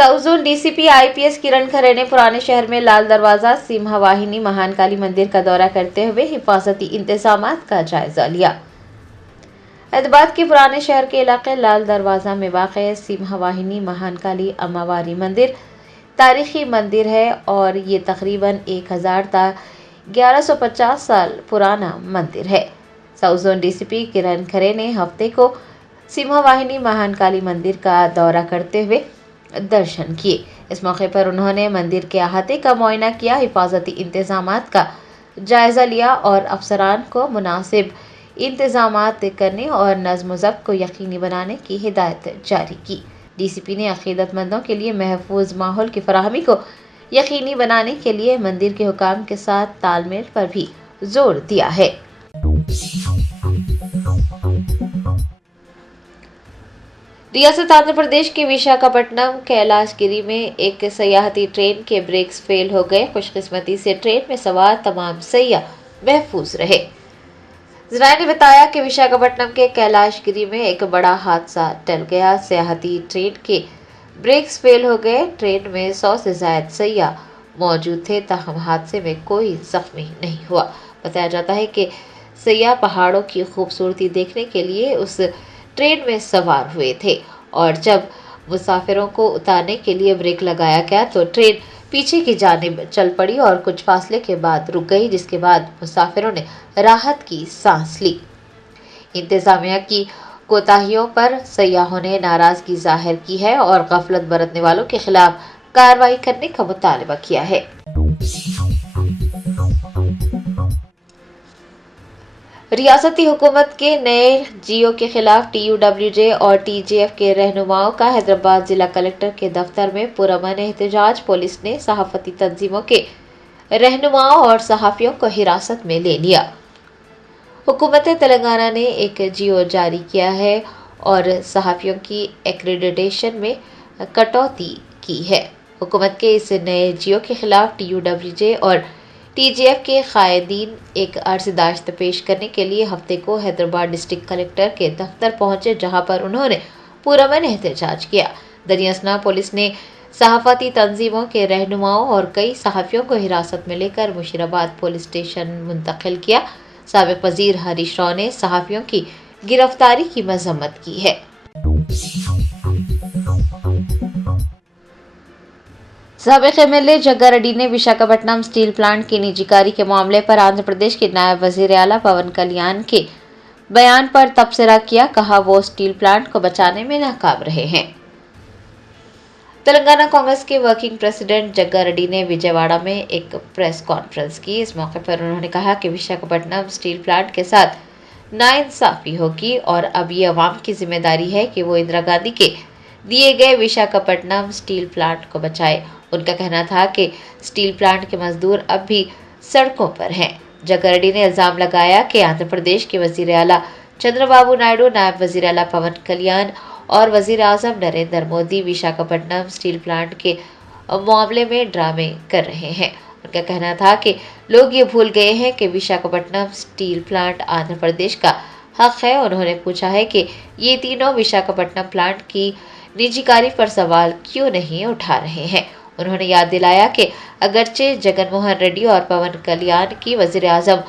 South zone DCP IPS किरण खरे ने पुराने शहर में लाल दरवाजा सिम्हा वाहिनी महानकाली मंदिर का दौरा करते हुए हिफाजती इंतजामात का जायजा लिया। हैदराबाद के पुराने शहर के इलाके लाल दरवाजा में वाक़ सिम्हा वाहिनी महानकाली अम्मावारी मंदिर तारीखी मंदिर है और ये तकरीबन 1000 ता 1150 साल पुराना मंदिर है। साउथ जोन डीसीपी किरण खरे ने हफ्ते को सिम्हा वाहिनी महानकाली मंदिर का दौरा करते हुए दर्शन किए। इस मौके पर उन्होंने मंदिर के अहाते का मुआयना किया, हिफाजती इंतजामात का जायजा लिया और अफसरान को मुनासिब इंतजामात करने और नज़्म ज़ब्त को यकीनी बनाने की हिदायत जारी की। डीसीपी ने अक़ीदतमंदों के लिए महफूज माहौल की फराहमी को यकीनी बनाने के लिए मंदिर के हुकाम के साथ तालमेल पर भी जोर दिया है। रियासत आंध्र प्रदेश के विशाखापट्टनम कैलाशगिरी में एक सयाहती ट्रेन के ब्रेक्स फेल हो गए। खुशकिस्मती से ट्रेन में सवार तमाम सयाह महफूज रहे। ज़राए ने बताया कि विशाखापट्टनम के कैलाशगिरी में एक बड़ा हादसा टल गया। सयाहती ट्रेन के ब्रेक्स फेल हो गए। ट्रेन में 100 से ज़ायद सयाह मौजूद थे, ताहम हादसे में कोई जख्मी नहीं हुआ। बताया जाता है कि सयाह पहाड़ों की खूबसूरती देखने के लिए उस ट्रेन में सवार हुए थे और जब मुसाफिरों को उतारने के लिए ब्रेक लगाया गया तो ट्रेन पीछे की जानिब चल पड़ी और कुछ फासले के बाद रुक गई, जिसके बाद मुसाफिरों ने राहत की सांस ली। इंतजामिया की कोताहियों पर सयाहों ने नाराजगी जाहिर की है और गफलत बरतने वालों के खिलाफ कार्रवाई करने का मुतालबा किया है। रियासती हुकूमत के नए जीओ के खिलाफ टीयूडब्ल्यूजे और टीजेएफ के रहनुमाओं का हैदराबाद जिला कलेक्टर के दफ्तर में पुरअमन एहतजाज। पुलिस ने सहाफती तंजीमों के रहनुमाओं और सहाफियों को हिरासत में ले लिया। हुकूमत तेलंगाना ने एक जीओ जारी किया है और सहाफियों की एक्रेडिटेशन में कटौती की है। हुकूमत के इस नए जीओ के खिलाफ टीयूडब्ल्यूजे और टीजेएफ के कायदीन एक अर्ज़दाश्त पेश करने के लिए हफ्ते को हैदराबाद डिस्ट्रिक्ट कलेक्टर के दफ्तर पहुंचे, जहां पर उन्होंने पुरअमन एहतजाज किया। दरियासना पुलिस ने सहाफती तंजीमों के रहनुमाओं और कई सहाफ़ियों को हिरासत में लेकर मुशीराबाद पुलिस स्टेशन मुंतकिल किया। साबिक़ वज़ीर हरीश राव ने सहाफ़ियों की गिरफ्तारी की मज़म्मत की है। साबिक़ एमएलए जग्गा रेड्डी ने विशाखापट्टनम स्टील प्लांट की निजीकारी के मामले पर आंध्र प्रदेश के नायब वज़ीर आला पवन कल्याण के बयान पर तबसरा किया। कहा, वो स्टील प्लांट को बचाने में नाकाम रहे हैं। तेलंगाना कांग्रेस के वर्किंग प्रेसिडेंट जग्गा रेड्डी ने विजयवाड़ा में एक प्रेस कॉन्फ्रेंस की। इस मौके पर उन्होंने कहा कि विशाखापट्टनम स्टील प्लांट के साथ नाइंसाफ़ी होगी और अब ये अवाम की जिम्मेदारी है कि वो इंदिरा गांधी के दिए गए विशाखापट्टनम स्टील प्लांट को बचाए। उनका कहना था कि स्टील प्लांट के मजदूर अब भी सड़कों पर हैं। जग्गा रेड्डी ने इल्ज़ाम लगाया कि आंध्र प्रदेश के वज़ीर आला चंद्रबाबू नायडू, नायब वज़ीर आला पवन कल्याण और वज़ीर आज़म नरेंद्र मोदी विशाखापट्टनम स्टील प्लांट के मामले में ड्रामे कर रहे हैं। उनका कहना था कि लोग ये भूल गए हैं कि विशाखापट्टनम स्टील प्लांट आंध्र प्रदेश का हक है। उन्होंने पूछा है कि ये तीनों विशाखापट्टनम प्लांट की निजीकारी पर सवाल क्यों नहीं उठा रहे हैं। उन्होंने याद दिलाया कि अगरचे जगनमोहन रेड्डी और पवन कल्याण की वज़ीर आज़म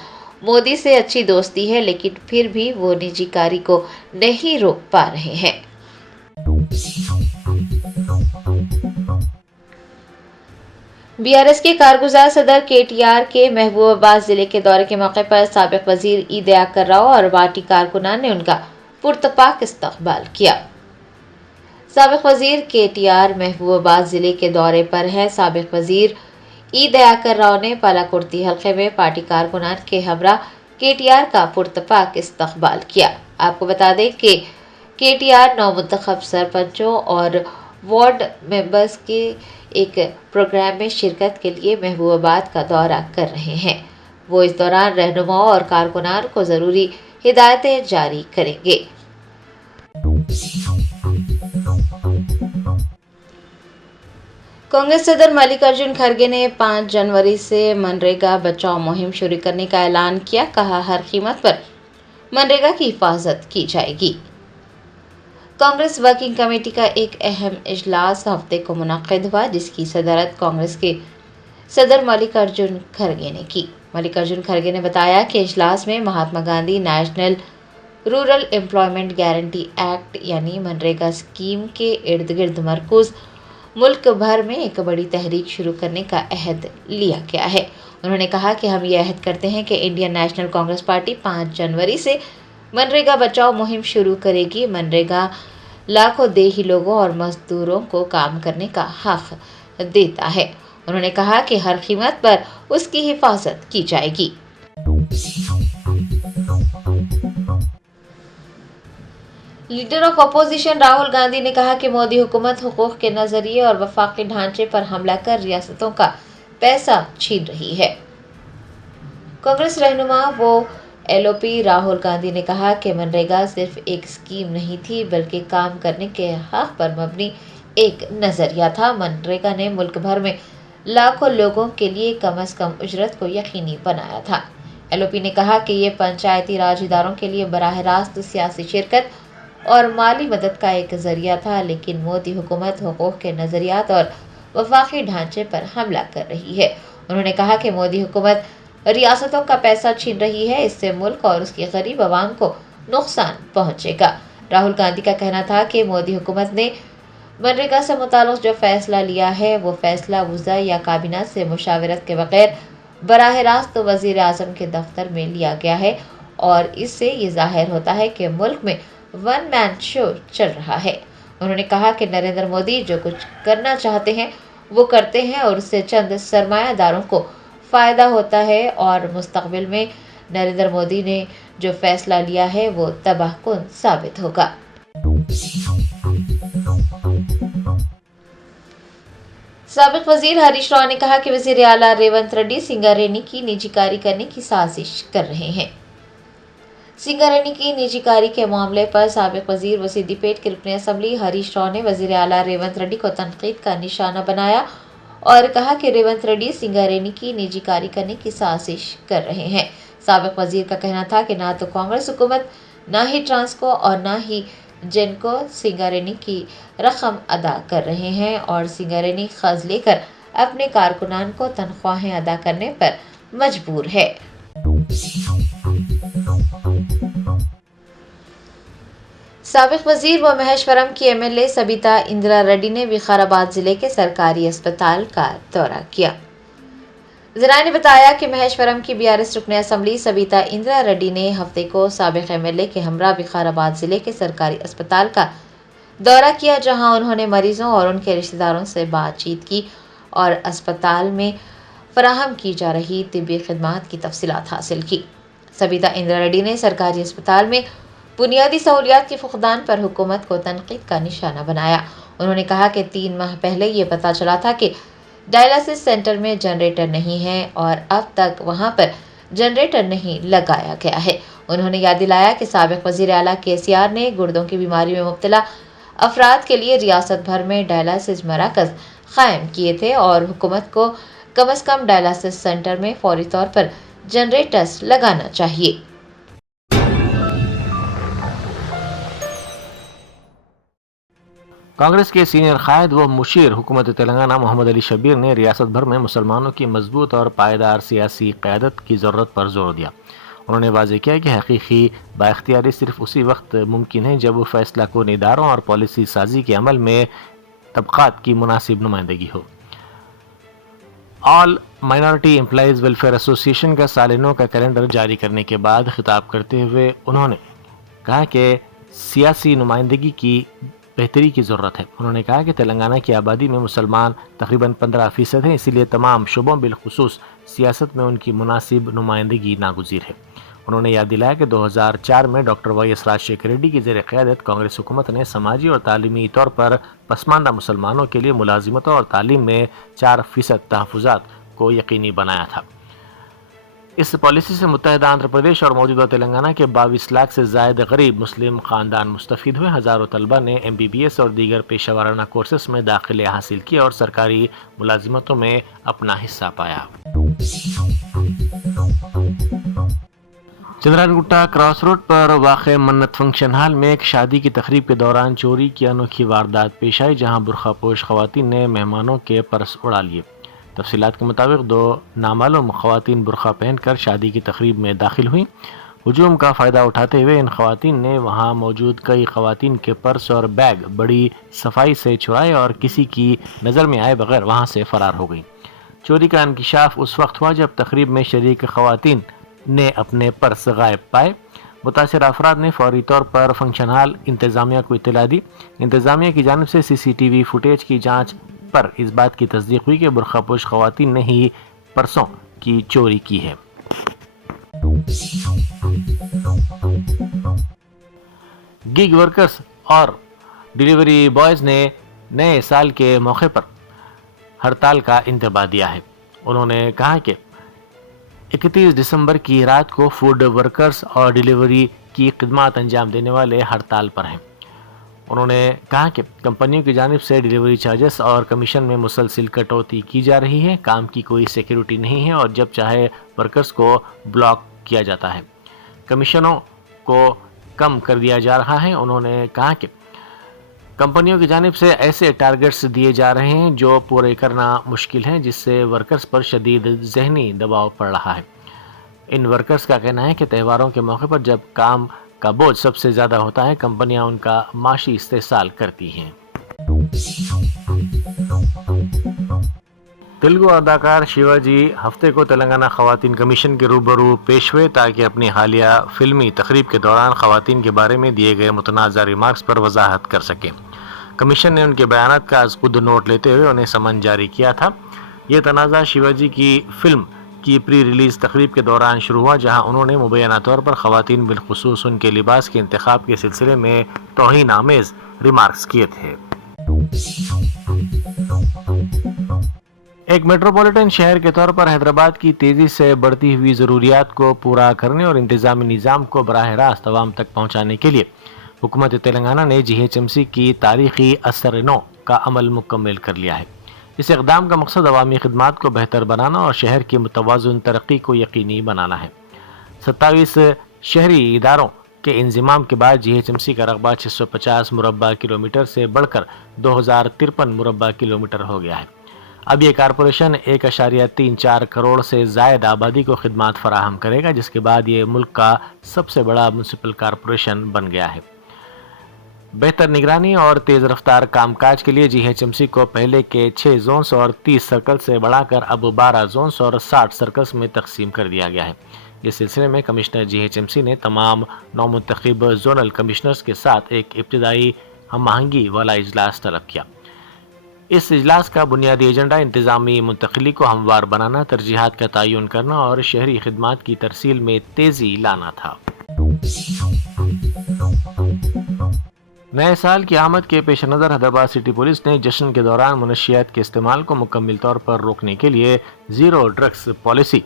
मोदी से अच्छी दोस्ती है, लेकिन फिर भी वो निजीकारी को नहीं रोक पा रहे हैं। बीआरएस के कारगुजार सदर केटीआर के महबूबाबाद जिले के दौरे के मौके पर साबिक़ वज़ीर ई दयाकर राव और पार्टी कारकुनान ने उनका पुरतपाक इस्तकबाल किया। साबिक़ वज़ीर केटीआर महबूबाबाद जिले के दौरे पर है। साबिक़ वज़ीर ई दयाकर राव ने पालाकुर्ती हल्के में पार्टी कारकुनान के हमरा केटीआर का पुरतपाक इस्तकबाल किया। आपको बता दें कि केटीआर नौमुंतखब सरपंचों और वार्ड मेंबर्स के एक प्रोग्राम में शिरकत के लिए महबूबाबाद का दौरा कर रहे हैं। वो इस दौरान रहनुमाओं और कारकुनान को ज़रूरी हिदायतें जारी करेंगे। कांग्रेस सदर मल्लिकार्जुन खड़गे ने 5 जनवरी से मनरेगा बचाओ मुहिम शुरू करने का ऐलान किया। कहा, हर कीमत पर मनरेगा की हिफाजत की जाएगी। कांग्रेस वर्किंग कमेटी का एक अहम इजलास हफ्ते को मुनक्किद हुआ, जिसकी सदारत कांग्रेस के सदर मल्लिकार्जुन खड़गे ने की। मल्लिकार्जुन खड़गे ने बताया कि इजलास में Mahatma Gandhi National Rural Employment Guarantee Act यानी मनरेगा स्कीम के इर्द गिर्द मरकूज मुल्क भर में एक बड़ी तहरीक शुरू करने का अहद लिया गया है। उन्होंने कहा कि हम ये अहद करते हैं कि इंडियन नेशनल कांग्रेस पार्टी 5 जनवरी से मनरेगा बचाओ मुहिम शुरू करेगी। मनरेगा लाखों देही लोगों और मजदूरों को काम करने का हक देता है। उन्होंने कहा कि हर कीमत पर उसकी हिफाजत की जाएगी। Leader of opposition Rahul Gandhi ने कहा कि मोदी हुकूमत हुकूक के नजरिए और वफाकी ढांचे पर हमला कर रियासतों का पैसा छीन रही है। कांग्रेस रहनुमा वो एलओपी राहुल गांधी ने कहा कि मनरेगा सिर्फ एक स्कीम नहीं थी, बल्कि काम करने के हक पर मबनी एक नजरिया था। मनरेगा ने मुल्क भर में लाखों लोगों के लिए कम से कम उजरत को यकीनी बनाया था। एलओपी ने कहा कि ये पंचायती राज इदारों के लिए बराह रास्त सियासी शिरकत और माली मदद का एक जरिया था, लेकिन मोदी हुकूमत हुकूक के नजरियात और वफाकी ढांचे पर हमला कर रही है। उन्होंने कहा कि मोदी हुकूमत रियासतों का पैसा छीन रही है, इससे मुल्क और उसकी गरीब आवाम को नुकसान पहुंचेगा। राहुल गांधी का कहना था कि मोदी हुकूमत ने मनरेगा से मुताल्लिक़ जो फैसला लिया है वो फैसला वज़रा या काबीना से मुशावरत के बगैर बराह रास्त वज़ीर आज़म के दफ्तर में लिया गया है, और इससे ये जाहिर होता है कि मुल्क में वन मैन शो चल रहा है। उन्होंने कहा कि नरेंद्र मोदी जो कुछ करना चाहते हैं वो करते हैं और उससे चंद सरमायादारों को फ़ायदा होता है, और मुस्तक़बिल में नरेंद्र मोदी ने जो फैसला लिया है वो तबाहकुन साबित होगा। साबिक वजीर हरीश राव ने कहा कि वजीर आला रेवंत रेड्डी सिंगारेड्डी की निजीकारी करने की साजिश कर रहे हैं। सिंगारेड्डी की निजीकारी के मामले पर साबिक वजीर व सिद्दीपेट के रुकने असम्बली हरीश राव ने वजीर आला रेवंत रेड्डी को तनकीद का निशाना बनाया और कहा कि रेवंत रेड्डी सिंगारेड्डी की निजीकारी करने की साजिश कर रहे हैं। साबिक वजीर का कहना था कि ना तो कांग्रेस हुकूमत, ना ही ट्रांसको और ना ही जिनको सिंगारेड्डी की रकम अदा कर रहे हैं, और सिंगारेड्डी कर्ज लेकर अपने कारकुनान को तनख्वाहें अदा करने पर मजबूर है। साबिक वजीर व महेश्वरम की एमएलए सबिता इंदिरा रेड्डी ने विकाराबाद जिले के सरकारी अस्पताल का दौरा किया। जराये ने बताया कि महेश्वरम की बीआरएस रुकने असम्बली सबिता इंदिरा रेड्डी ने हफ्ते को साबिक एमएलए के हमरा विकाराबाद जिले के सरकारी अस्पताल का दौरा किया, जहां उन्होंने मरीजों और उनके रिश्तेदारों से बातचीत की और अस्पताल में फराहम की जा रही तिब्बी खिदमात की तफसीलात हासिल की। सबिता इंदिरा रेड्डी ने सरकारी अस्पताल में बुनियादी सहूलियात के फुकदान पर हुकूमत को तनकीद का निशाना बनाया। उन्होंने कहा कि 3 माह पहले ये पता चला था कि डायलिसिस सेंटर में जनरेटर नहीं है और अब तक वहां पर जनरेटर नहीं लगाया गया है। उन्होंने याद दिलाया कि साबिक वजीर आला केसीआर ने गुर्दों की बीमारी में मुब्तला अफराद के लिए रियासत भर में डायलिसिस मराकज कायम किए थे और हुकूमत को कम से कम डायलिसिस सेंटर में फौरी तौर पर जनरेटर्स लगाना चाहिए। कांग्रेस के सीनियर कायद व मुशीर हुकूमत तेलंगाना मोहम्मद अली शब्बीर ने रियासत भर में मुसलमानों की मजबूत और पायदार सियासी क़यादत की ज़रूरत पर जोर दिया। उन्होंने वाज़ेह किया कि हकीकी बाइख्तियारी सिर्फ उसी वक्त मुमकिन है जब फैसला कुन इदारों और पॉलिसी साजी के अमल में तबक़ात की मुनासिब नुमाइंदगी हो। All minority employees welfare association का सालिनों का कैलेंडर जारी करने के बाद खिताब करते हुए उन्होंने कहा कि सियासी नुमाइंदगी की बेहतरी की ज़रूरत है। उन्होंने कहा कि तेलंगाना की आबादी में मुसलमान तकरीबन 15% हैं, इसीलिए तमाम शुबों बिलखुसूस सियासत में उनकी मुनासिब नुमाइंदगी नागुज़ीर है। उन्होंने याद दिलाया कि 2004 में डॉक्टर वाईएस राजशेखर रेड्डी की ज़ेर क़यादत कांग्रेस हुकूमत ने समाजी और तालीमी तौर पर पसमानदा मुसलमानों के लिए मुलाजिमतों और तालीम में 4% तहफ़्फ़ुज़ात को यकीनी बनाया था। इस पॉलिसी से मुत्तहिदा आंध्र प्रदेश और मौजूदा तेलंगाना के 22 लाख से ज़ायद गरीब मुस्लिम ख़ानदान मुस्तफ़ीद हुए। हज़ारों तलबा ने MBBS और दीगर पेशा वाराना कोर्सेस में दाखिले हासिल किए और सरकारी मुलाजिमतों में अपना हिस्सा पाया। चंद्रायन गुट्टा क्रॉस रोड पर वाक़ मन्नत फंक्शन हॉल में एक शादी की तकरीब के दौरान चोरी की अनोखी वारदात पेश आई, जहां बुरखापोश खवातीन ने मेहमानों के पर्स उड़ा लिए। तफसीलात के मुताबिक 2 नामालूम खवातीन बुरखा पहनकर शादी की तकरीब में दाखिल हुई। हुजूम का फ़ायदा उठाते हुए इन खवातीन ने वहां मौजूद कई खवातीन के पर्स और बैग बड़ी सफाई से चुराए और किसी की नज़र में आए बगैर वहां से फ़रार हो गई। चोरी का इंकिशाफ उस वक्त हुआ जब तकरीब में शरीक खवातीन ने अपने पर्स गायब पाए। मुतासिर अफराद ने फौरी तौर पर फंक्शन हॉल इंतज़ामिया को इत्तला दी। इंतज़ामिया की जानिब से CCTV फुटेज की जांच पर इस बात की तस्दीक हुई कि बुरखापोश खवातीन ने ही पर्सों की चोरी की है। गिग वर्कर्स और डिलीवरी बॉयज़ ने नए साल के मौके पर हड़ताल का इंतबाह दिया है। उन्होंने कहा कि 31 दिसंबर की रात को फूड वर्कर्स और डिलीवरी की खिदमत अंजाम देने वाले हड़ताल पर हैं। उन्होंने कहा कि कंपनियों की जानिब से डिलीवरी चार्जेस और कमीशन में मुसलसिल कटौती की जा रही है, काम की कोई सिक्योरिटी नहीं है और जब चाहे वर्कर्स को ब्लॉक किया जाता है, कमीशनों को कम कर दिया जा रहा है। उन्होंने कहा कि कंपनियों की जानिब से ऐसे टारगेट्स दिए जा रहे हैं जो पूरे करना मुश्किल है, जिससे वर्कर्स पर शदीद जहनी दबाव पड़ रहा है। इन वर्कर्स का कहना है कि त्योहारों के मौके पर जब काम का बोझ सबसे ज़्यादा होता है, कंपनियां उनका माशी इस्तेसाल करती हैं। तेलुगु अदाकार शिवाजी हफ्ते को तेलंगाना खवातीन कमीशन के रूबरू पेश हुए ताकि अपनी हालिया फिल्मी तकरीब के दौरान खवातीन के बारे में दिए गए मुतनाज़ा रिमार्क्स पर वजाहत कर सकें। कमीशन ने उनके बयानात का आज खुद नोट लेते हुए उन्हें समन जारी किया था। ये तनाज़ा शिवाजी की फिल्म की प्री रिलीज़ तकरीब के दौरान शुरू हुआ, जहां उन्होंने मुबैना तौर पर खवातीन बिलखुसूस उनके लिबास के इंतखाब के सिलसिले में तौहीन आमेज़ रिमार्क्स किए थे। एक मेट्रोपॉलिटन शहर के तौर पर हैदराबाद की तेज़ी से बढ़ती हुई ज़रूरियात को पूरा करने और इंतज़ामी निज़ाम को बराह रास्त अवाम तक पहुँचाने के लिए हुकूमत तेलंगाना ने GHMC की तारीखी असर-ए-नौ का अमल मुकम्मल कर लिया है। इस इक़दाम का मकसद अवामी खिदमात को बेहतर बनाना और शहर की मुतवाज़िन तरक्की को यकीनी बनाना है। 27 शहरी इदारों के इंज़िमाम के बाद GHMC का रकबा 650 मुरब्बा किलोमीटर से बढ़कर 2053 मुरब्बा किलोमीटर हो गया है। अब ये कारपोरेशन 1.34 करोड़ से ज़ायद आबादी को खिदमात फराहम करेगा, जिसके बाद ये मुल्क का सबसे बड़ा म्युनिसिपल कारपोरेशन बन गया है। बेहतर निगरानी और तेज़ रफ्तार कामकाज के लिए GHMC को पहले के 6 जोन्स और 30 सर्कल से बढ़ाकर अब 12 जोन्स और 60 सर्कल्स में तकसीम कर दिया गया है। इस सिलसिले में कमिश्नर GHMC ने तमाम नौमुंतखब जोनल कमिश्नर्स के साथ एक इब्तिदाई हम आहंगी वाला इजलास तलब किया। इस इजलास का बुनियादी एजेंडा इंतज़ामी मुंतकली को हमवार बनाना, तरजीहात का तयन करना और शहरी खिदमात की तरसील में तेज़ी लाना था। नए साल की आमद के पेश नज़र हैदराबाद सिटी पुलिस ने जश्न के दौरान मुनशियात के इस्तेमाल को मुकम्मल तौर पर रोकने के लिए ज़ीरो ड्रग्स पॉलिसी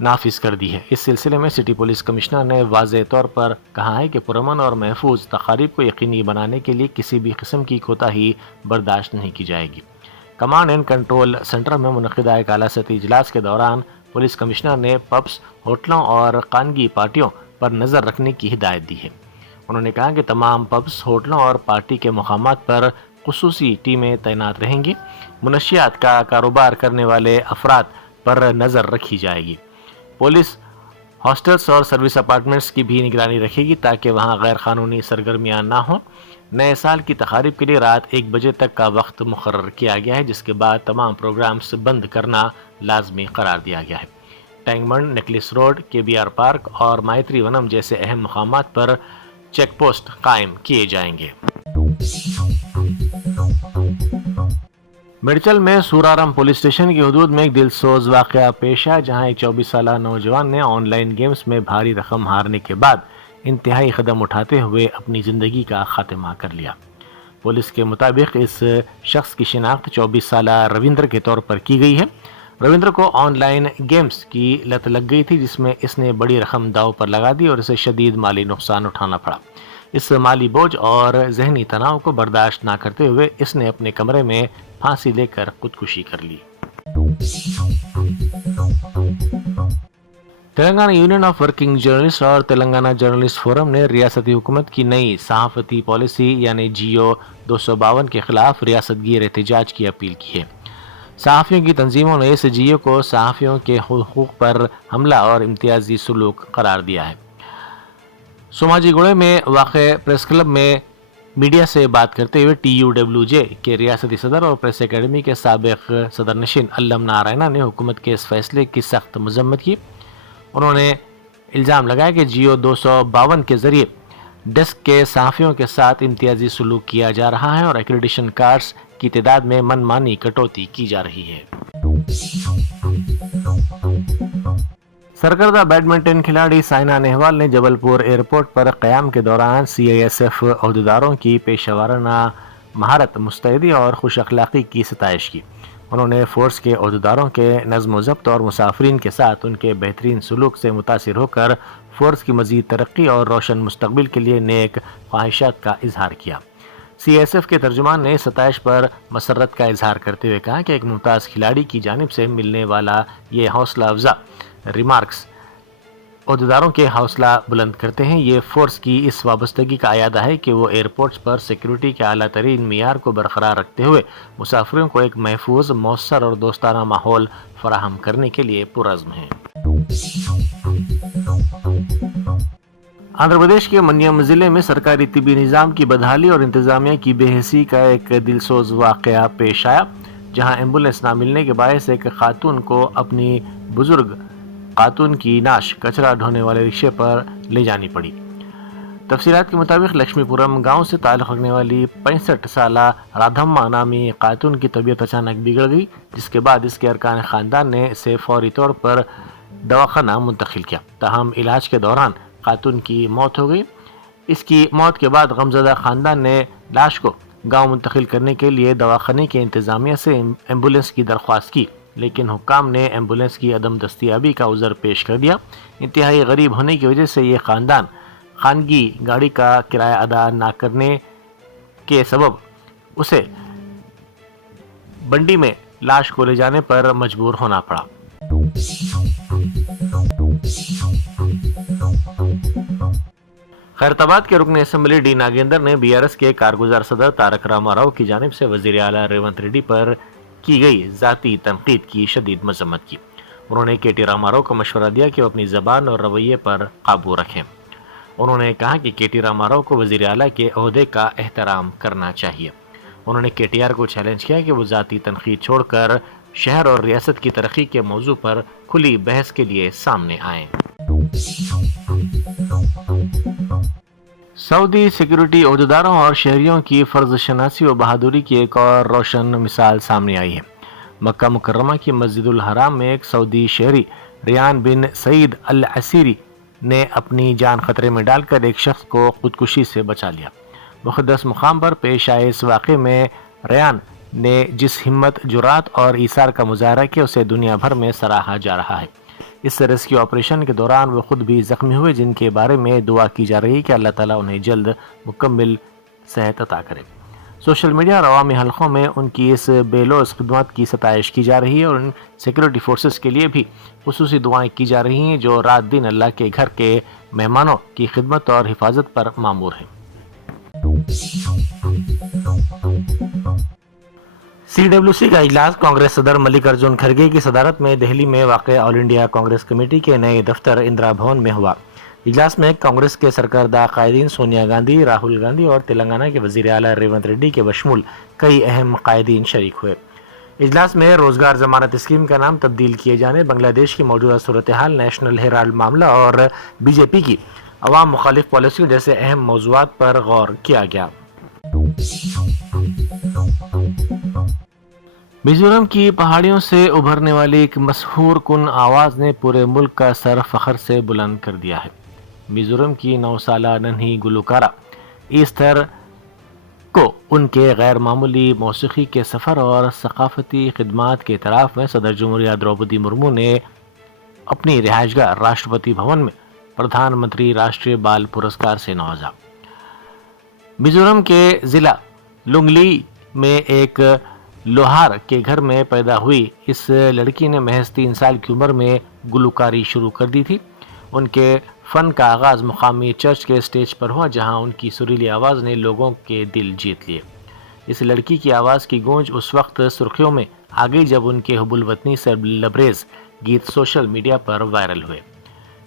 नाफिज कर दी है। इस सिलसिले में सिटी पुलिस कमिश्नर ने वाज़ेह तौर पर कहा है कि पुरअमन और महफूज तकारीब को यकीनी बनाने के लिए किसी भी किस्म की कोताही बर्दाश्त नहीं की जाएगी। कमांड एंड कंट्रोल सेंटर में मुनक़िदा एक आला सतही इजलास के दौरान पुलिस कमिश्नर ने पब्स, होटलों और खानगी पार्टियों पर नज़र रखने की हिदायत दी है। उन्होंने कहा कि तमाम पब्स, होटलों और पार्टी के मकामात पर खुसूसी टीमें तैनात रहेंगी। मुनशियात का कारोबार करने वाले अफराद पर नज़र रखी जाएगी। पुलिस हॉस्टल्स और सर्विस अपार्टमेंट्स की भी निगरानी रखेगी ताकि वहां गैर कानूनी सरगर्मियां ना हों। नए साल की तकारीब के लिए रात 1 बजे तक का वक्त मुकर्रर किया गया है, जिसके बाद तमाम प्रोग्राम्स बंद करना लाजमी करार दिया गया है। टैंगमंड, नेकलेस रोड, KBR पार्क और माइत्री वनम जैसे अहम मकामात पर चेक पोस्ट कायम किए जाएंगे। मिर्चल में सूराराम पुलिस स्टेशन की हदूद में एक दिलसोज वाक़या पेश आया, जहां एक 24 साला नौजवान ने ऑनलाइन गेम्स में भारी रकम हारने के बाद इंतहाई कदम उठाते हुए अपनी ज़िंदगी का खात्मा कर लिया। पुलिस के मुताबिक इस शख्स की शिनाख्त 24 साला रविंद्र के तौर पर की गई है। रविंद्र को ऑनलाइन गेम्स की लत लग गई थी, जिसमें इसने बड़ी रकम दांव पर लगा दी और इसे शदीद माली नुकसान उठाना पड़ा। इस माली बोझ और जहनी तनाव को बर्दाश्त ना करते हुए इसने अपने कमरे में फांसी लेकर खुदकुशी कर ली। Telangana Union of Working Journalist اور تلنگانہ جرنلسٹ فورم نے ریاستی حکومت کی نئی صحافتی پالیسی یعنی جیو 252 کے خلاف ریاست گیر احتجاج کی اپیل کی ہے۔ صحافیوں کی تنظیموں نے اس جیو کو صحافیوں کے حقوق پر حملہ اور امتیازی سلوک قرار دیا ہے۔ سوماجی گوڑے میں واقع پریس کلب میں میڈیا سے بات کرتے ہوئے TUWJ کے ریاستی صدر اور پریس اکیڈمی کے سابق صدر نشین الم نارائنا نے حکومت کے اس فیصلے کی سخت مذمت کی۔ انہوں نے الزام لگایا کہ جیو 252 کے ذریعے ڈیسک کے صحافیوں کے ساتھ امتیازی سلوک کیا جا رہا ہے اور ایکریڈیشن کارڈز کی تعداد میں من مانی کٹوتی کی جا رہی ہے۔ سرکردہ بیڈمنٹن کھلاڑی سائنا نہوال نے جبل پور ایئرپورٹ پر قیام کے دوران CISF عہدیداروں کی پیشہ ورانہ مہارت، مستعدی اور خوش اخلاقی کی ستائش کی۔ انہوں نے فورس کے عہدیداروں کے نظم و ضبط اور مسافرین کے ساتھ ان کے بہترین سلوک سے متاثر ہو کر فورس کی مزید ترقی اور روشن مستقبل کے لیے نیک خواہشات کا اظہار کیا۔ CISF کے ترجمان نے ستائش پر مسرت کا اظہار کرتے ہوئے کہا کہ ایک ممتاز کھلاڑی کی جانب سے ملنے والا یہ حوصلہ افزا ریمارکس عہدیداروں کے حوصلہ بلند کرتے ہیں۔ یہ فورس کی اس وابستگی کا اعادہ ہے کہ وہ ایئرپورٹس پر سیکیورٹی کے اعلیٰ ترین معیار کو برقرار رکھتے ہوئے مسافروں کو ایک محفوظ، مؤثر اور دوستانہ ماحول فراہم کرنے کے لیے پرعزم ہیں۔ آندھرا پردیش کے منیم ضلع میں سرکاری طبی نظام کی بدحالی اور انتظامیہ کی بے حسی کا ایک دلسوز واقعہ پیش آیا، جہاں ایمبولینس نہ ملنے کے باعث ایک خاتون کو اپنی بزرگ خاتون کی نعش کچرا ڈھونے والے رکشے پر لے جانی پڑی۔ تفصیلات کے مطابق لکشمی پورم گاؤں سے تعلق رکھنے والی 65 سالہ رادھما نامی خاتون کی طبیعت اچانک بگڑ گئی، جس کے بعد اس کے ارکان خاندان نے اسے فوری طور پر دواخانہ منتقل کیا، تاہم علاج کے دوران خاتون کی موت ہو گئی۔ اس کی موت کے بعد غمزدہ خاندان نے لاش کو گاؤں منتقل کرنے کے لیے دواخانے کے انتظامیہ سے ایمبولینس کی درخواست کی، لیکن حکام نے ایمبولینس کی عدم دستیابی کا عذر پیش کر دیا۔ انتہائی غریب ہونے کی وجہ سے یہ خاندان خانگی گاڑی کا کرایہ ادا نہ کرنے کے سبب اسے بنڈی میں لاش کو لے جانے پر مجبور ہونا پڑا۔ خیرتآباد کے رکن اسمبلی ڈی ناگیندر نے BRS کے کارگزار صدر تارک راما راؤ کی جانب سے وزیر اعلیٰ ریونت ریڈی پر کی گئی ذاتی تنقید کی شدید مذمت کی۔ انہوں نے KT راما راؤ کو مشورہ دیا کہ وہ اپنی زبان اور رویے پر قابو رکھیں۔ انہوں نے کہا کہ KT راما راؤ کو وزیر اعلیٰ کے عہدے کا احترام کرنا چاہیے۔ انہوں نے KTR کو چیلنج کیا کہ وہ ذاتی تنقید چھوڑ کر شہر اور ریاست کی ترقی کے موضوع پر کھلی بحث کے لیے سامنے آئیں۔ سعودی سیکیورٹی عہدیداروں اور شہریوں کی فرض شناسی و بہادری کی ایک اور روشن مثال سامنے آئی ہے۔ مکہ مکرمہ کی مسجد الحرام میں ایک سعودی شہری ریان بن سعید العسیری نے اپنی جان خطرے میں ڈال کر ایک شخص کو خودکشی سے بچا لیا۔ مقدس مقام پر پیش آئے اس واقعے میں ریان نے جس ہمت، جرات اور ایثار کا مظاہرہ کیا اسے دنیا بھر میں سراہا جا رہا ہے۔ اس ریسکیو آپریشن کے دوران وہ خود بھی زخمی ہوئے، جن کے بارے میں دعا کی جا رہی ہے کہ اللہ تعالیٰ انہیں جلد مکمل صحت عطا کرے۔ سوشل میڈیا اور عوامی حلقوں میں ان کی اس بے لوث خدمات کی ستائش کی جا رہی ہے اور ان سیکیورٹی فورسز کے لیے بھی خصوصی دعائیں کی جا رہی ہیں جو رات دن اللہ کے گھر کے مہمانوں کی خدمت اور حفاظت پر مامور ہیں۔ CWC کا اجلاس کانگریس صدر ملک ارجن کھرگے کی صدارت میں دہلی میں واقع آل انڈیا کانگریس کمیٹی کے نئے دفتر اندرا بھون میں ہوا۔ اجلاس میں کانگریس کے سرکردہ قائدین سونیا گاندھی، راہل گاندھی اور تلنگانہ کے وزیر اعلیٰ ریونت ریڈی کے بشمول کئی اہم قائدین شریک ہوئے۔ اجلاس میں روزگار ضمانت اسکیم کا نام تبدیل کیے جانے، بنگلہ دیش کی موجودہ صورتحال، نیشنل ہیرالڈ معاملہ اور BJP کی عوام مخالف پالیسیوں جیسے اہم موضوعات پر غور کیا گیا۔ میزورم کی پہاڑیوں سے ابھرنے والی ایک مسحور کن آواز نے پورے ملک کا سر فخر سے بلند کر دیا ہے۔ میزورم کی 9 سالہ ننھی گلوکارہ ایستھر کو ان کے غیر معمولی موسیقی کے سفر اور ثقافتی خدمات کے اعتراف میں صدر جمہوریہ دروپدی مرمو نے اپنی رہائش گاہ راشٹرپتی بھون میں پردھان منتری راشٹریہ بال پرسکار سے نوازا۔ میزورم کے ضلع لنگلی میں ایک लोहार के घर में पैदा हुई इस लड़की ने महज 3 साल की उम्र में गुलकारी शुरू कर दी थी। उनके फन का आगाज़ मुकामी चर्च के स्टेज पर हुआ, जहां उनकी सुरीली आवाज़ ने लोगों के दिल जीत लिए। इस लड़की की आवाज़ की गूंज उस वक्त सुर्खियों में आ गई जब उनके हुबुल वतनी से लबरेज गीत सोशल मीडिया पर वायरल हुए।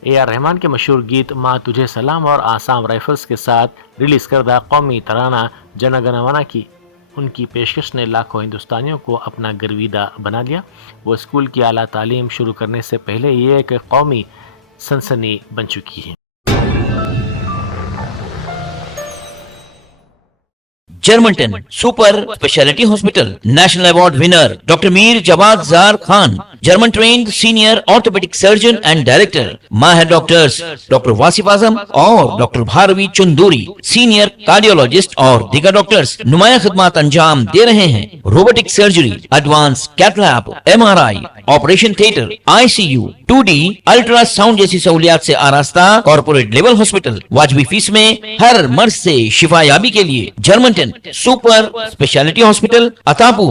AR रहमान के मशहूर गीत माँ तुझे सलाम और आसाम राइफल्स के साथ रिलीज करदा कौमी तराना जन गण मन की उनकी पेशकश ने लाखों हिंदुस्तानियों को अपना गर्विदा बना लिया। वो स्कूल की आला तालीम शुरू करने से पहले ये एक कौमी सनसनी बन चुकी है। Germantown Super Speciality Hospital National Award winner Dr. Mir Jawad Zar Khan, German trained senior orthopedic surgeon and director, Mahir doctors Dr. Wasif Azam और Dr. Bharvi Chunduri, senior cardiologist और दीगर डॉक्टर्स नुमाया खिदमत अंजाम दे रहे हैं। Robotic surgery, advance cath lab, MRI, operation theatre, ICU, 2D ultrasound जैसी सहूलियात से आरास्ता कॉर्पोरेट लेवल हॉस्पिटल। वाजबी फीस में हर मर्ज से शिफायाबी के लिए Germanten super speciality hospital, Attapur.